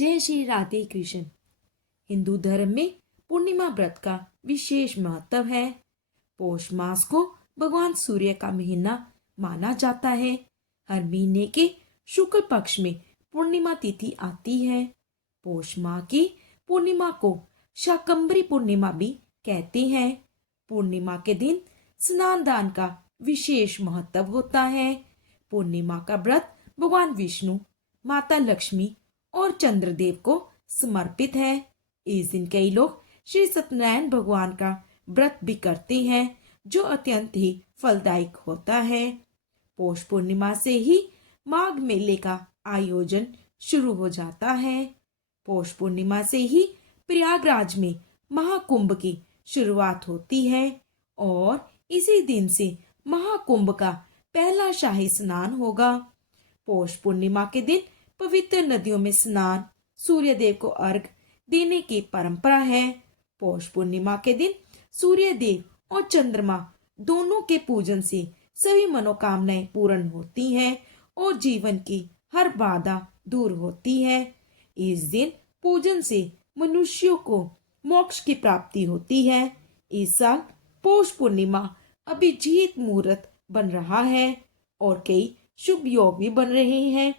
जय श्री राधे कृष्ण। हिंदू धर्म में पूर्णिमा व्रत का विशेष महत्व है। पौष मास को भगवान सूर्य का महीना माना जाता है। हर महीने के शुक्ल पक्ष में पूर्णिमा तिथि आती है। पौष माह की पूर्णिमा को शाकंभरी पूर्णिमा भी कहते हैं। पूर्णिमा के दिन स्नान दान का विशेष महत्व होता है। पूर्णिमा का व्रत भगवान विष्णु, माता लक्ष्मी और चंद्रदेव को समर्पित है। इस दिन कई लोग श्री सत्यनारायण भगवान का व्रत भी करते हैं, जो अत्यंत ही फलदायक होता है। पौष पूर्णिमा से ही माघ मेले का आयोजन शुरू हो जाता है। पौष पूर्णिमा से ही प्रयागराज में महाकुंभ की शुरुआत होती है और इसी दिन से महाकुंभ का पहला शाही स्नान होगा। पौष पूर्णिमा के दिन पवित्र नदियों में स्नान, सूर्य देव को अर्घ देने की परंपरा है। पौष पूर्णिमा के दिन सूर्य देव और चंद्रमा दोनों के पूजन से सभी मनोकामनाएं पूर्ण होती हैं और जीवन की हर बाधा दूर होती है। इस दिन पूजन से मनुष्यों को मोक्ष की प्राप्ति होती है। इस साल पौष पूर्णिमा अभिजीत मुहूर्त बन रहा है और कई शुभ योग भी बन रहे हैं।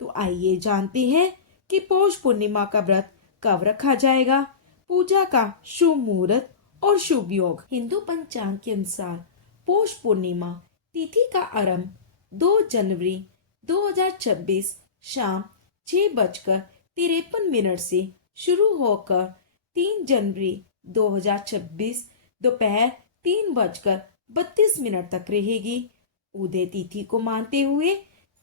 तो आइए जानते हैं कि पौष पूर्णिमा का व्रत कब रखा जाएगा, पूजा का शुभ मुहूर्त और शुभ योग। हिंदू पंचांग के अनुसार पौष पूर्णिमा तिथि का आरंभ 2 जनवरी 2026 शाम 6:53 से शुरू होकर 3 जनवरी 2026 दोपहर 3:32 तक रहेगी। उदय तिथि को मानते हुए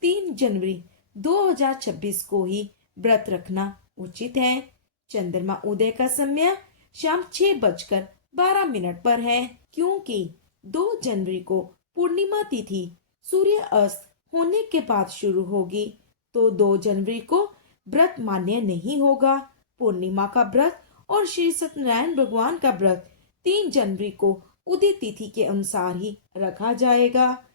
3 जनवरी 2026 को ही व्रत रखना उचित है। चंद्रमा उदय का समय शाम 6:12 पर है। क्योंकि 2 जनवरी को पूर्णिमा तिथि सूर्य अस्त होने के बाद शुरू होगी, तो 2 जनवरी को व्रत मान्य नहीं होगा। पूर्णिमा का व्रत और श्री सत्यनारायण भगवान का व्रत 3 जनवरी को उदय तिथि के अनुसार ही रखा जाएगा।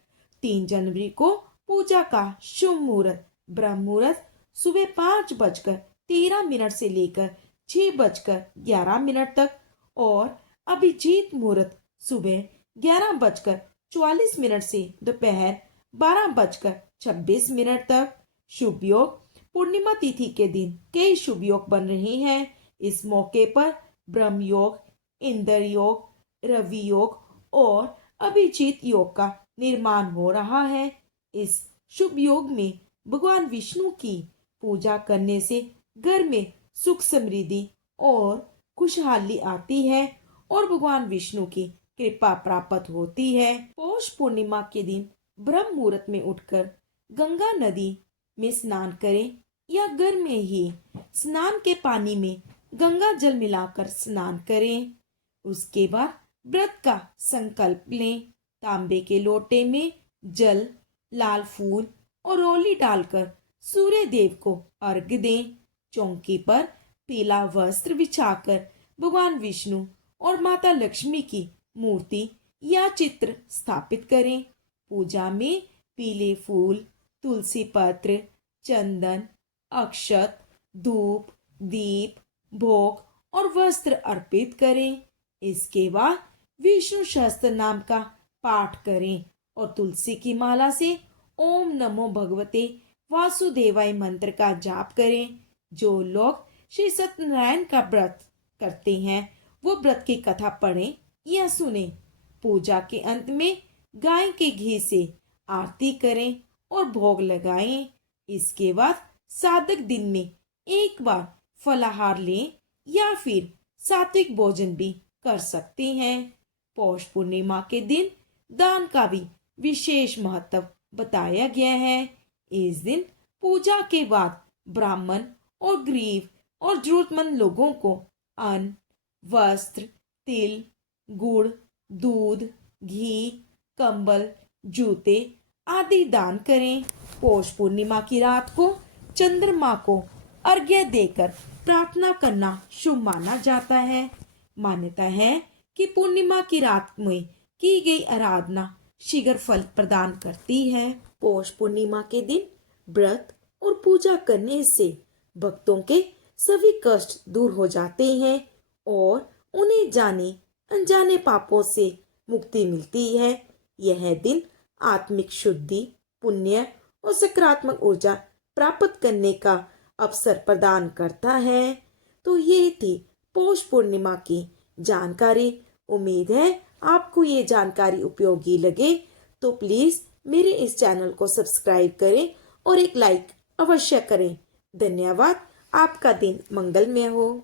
3 जनवरी को पूजा का शुभ मुहूर्त ब्रह्म मुहूर्त सुबह 5:13 से लेकर 6:11 तक और अभिजीत मुहूर्त सुबह 11:44 से दोपहर 12:26 तक। शुभ योग पूर्णिमा तिथि के दिन कई शुभ योग बन रहे हैं। इस मौके पर ब्रह्म योग, इंद्र योग, रवि योग और अभिजीत योग का निर्माण हो रहा है। इस शुभ योग में भगवान विष्णु की पूजा करने से घर में सुख समृद्धि और खुशहाली आती है और भगवान विष्णु की कृपा प्राप्त होती है। पौष पूर्णिमा के दिन ब्रह्म मुहूर्त में उठकर गंगा नदी में स्नान करें या घर में ही स्नान के पानी में गंगा जल मिलाकर स्नान करें। उसके बाद व्रत का संकल्प लें। तांबे के लोटे में जल, लाल फूल और रोली डालकर सूर्य देव को अर्घ दें। चौकी पर पीला वस्त्र बिछाकर भगवान विष्णु और माता लक्ष्मी की मूर्ति या चित्र स्थापित करें। पूजा में पीले फूल, तुलसी पत्र, चंदन, अक्षत, धूप, दीप, भोग और वस्त्र अर्पित करें। इसके बाद विष्णु सहस्त्र नाम का पाठ करें और तुलसी की माला से ओम नमो भगवते वासुदेवाय मंत्र का जाप करें। जो लोग श्री सत्यनारायण का व्रत करते हैं वो व्रत की कथा पढ़ें या सुने। पूजा के अंत में गाय के घी से आरती करें और भोग लगाएं। इसके बाद साधक दिन में एक बार फलाहार लें या फिर सात्विक भोजन भी कर सकते हैं। पौष पूर्णिमा के दिन दान का भी विशेष महत्व बताया गया है। इस दिन पूजा के बाद ब्राह्मण और गरीब और जरूरतमंद लोगों को अन्न, वस्त्र, तिल, गुड़, दूध, घी, कंबल, जूते आदि दान करें। पौष पूर्णिमा की रात को चंद्रमा को अर्घ्य देकर प्रार्थना करना शुभ माना जाता है। मान्यता है कि पूर्णिमा की रात में की गई आराधना शीघ्र फल प्रदान करती है। पौष पूर्णिमा के दिन व्रत और पूजा करने से भक्तों के सभी कष्ट दूर हो जाते हैं और उन्हें जाने अनजाने पापों से मुक्ति मिलती है। यह दिन आत्मिक शुद्धि, पुण्य और सकारात्मक ऊर्जा प्राप्त करने का अवसर प्रदान करता है। तो ये थी पौष पूर्णिमा की जानकारी। उम्मीद है आपको ये जानकारी उपयोगी लगे। तो प्लीज मेरे इस चैनल को सब्सक्राइब करें और एक लाइक अवश्य करें। धन्यवाद। आपका दिन मंगलमय हो।